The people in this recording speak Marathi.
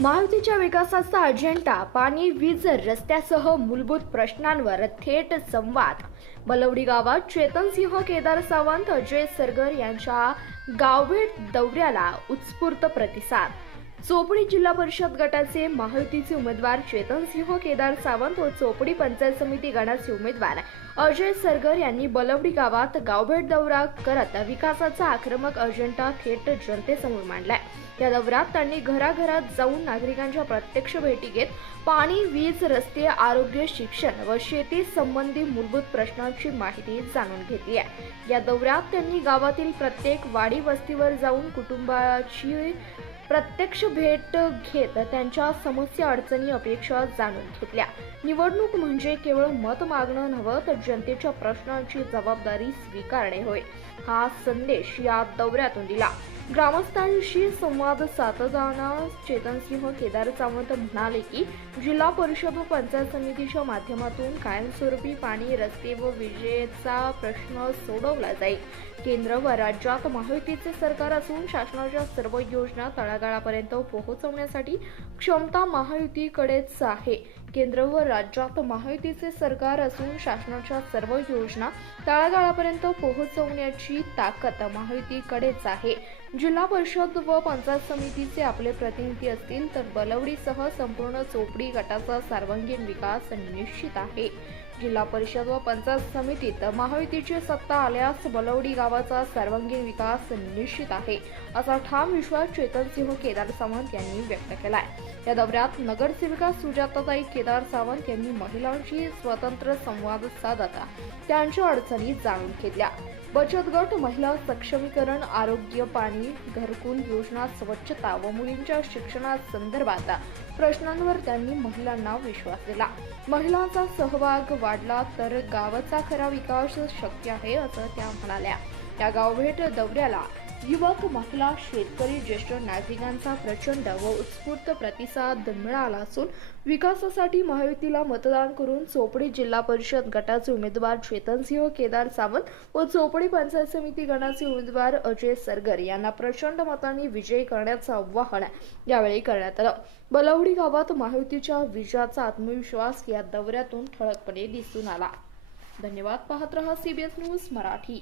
महायुतीच्या विकासाचा अजेंडा पाणी वीज रस्त्यासह मूलभूत प्रश्नांवर थेट संवाद. बलवडी गावात चेतनसिंह केदार सावंत अजय सरगर यांच्या गावभेट दौऱ्याला उत्स्फूर्त प्रतिसाद. चोपडी जिल्हा परिषद गटाचे महायुतीचे उमेदवार चेतनसिंह केदार सावंत व चोपडी पंचायत समिती गणाचे उमेदवार अजय सरगर यांनी बलवडी गावात गावभेट दौरा करत विकासाचा आक्रमक अजेंडा थेट जनतेसमोर मांडलाय. या दौऱ्यात त्यांनी घराघरात जाऊन नागरिकांच्या प्रत्यक्ष भेटी घेत पाणी वीज रस्ते आरोग्य शिक्षण व शेती संबंधी मूलभूत प्रश्नांची माहिती जाणून घेतली आहे. या दौऱ्यात त्यांनी गावातील प्रत्येक वाडी वस्तीवर जाऊन कुटुंबाची प्रत्यक्ष भेट घेत त्यांच्या समस्या अडचणी अपेक्षा जाणून घेतल्या. निवडणूक म्हणजे केवळ मत मागणं नव्हं तर जनतेच्या प्रश्नांची जबाबदारी स्वीकारणे होय. हा संदेश या दौऱ्यातून दिला. ग्रामस्थांशी संवाद साधताना चेतनसिंह केदार सावंत म्हणाले की जिल्हा परिषद व पंचायत समितीच्या माध्यमातून कायमस्वरूपी पाणी रस्ते व विजेचा प्रश्न सोडवला जाईल. केंद्र व राज्यात महायुतीचे सरकार असून शासनाच्या सर्व योजना तळागाळापर्यंत पोहोचवण्यासाठी क्षमता महायुतीकडेच आहे. केंद्र व राज्यात महायुतीचे सरकार असून शासनाच्या सर्व योजना तळागाळापर्यंत पोहोचवण्याची ताकद महायुतीकडेच आहे. जिल्हा परिषद व पंचायत समितीचे आपले प्रतिनिधी असतील तर बलवडीसह संपूर्ण चोपडी गटाचा सर्वांगीण विकास निश्चित आहे. जिल्हा परिषद व पंचायत समितीत महायुतीची सत्ता आल्यास बलवडी गावाचा सर्वांगीण विकास निश्चित आहे असा ठाम विश्वास चेतनसिंह केदार सावंत यांनी व्यक्त केलाय. या दौऱ्यात नगरसेविका सुजाताताई केदार सावंत यांनी महिलांशी स्वतंत्र संवाद साधत त्यांच्या अडचणी जाणून घेतल्या. बचत गट महिला सक्षमीकरण आरोग्य पाणी घरकुल योजना स्वच्छता व मुलींच्या शिक्षणासंदर्भात प्रश्नांवर त्यांनी महिलांना विश्वास दिला. महिलांचा सहभाग वाढला तर गावाचा खरा विकास शक्य आहे असं त्या म्हणाल्या. या गावभेट दौऱ्याला युवक महिला शेतकरी ज्येष्ठ नागरिकांचा प्रचंड व उत्स्फूर्त प्रतिसाद मिळाला असून विकासासाठी महायुतीला मतदान करून चोपडी जिल्हा परिषद गटाचे उमेदवार चेतनसिंह केदार सावंत व चोपडी पंचायत समिती गणाचे उमेदवार अजय सरगर यांना प्रचंड मतांनी विजयी करण्याचं आव्हान यावेळी करण्यात आलं. बलवडी गावात महायुतीच्या विजयाचा आत्मविश्वास या दौऱ्यातून ठळकपणे दिसून आला. धन्यवाद पाहत रहा सीबीएस न्यूज मराठी.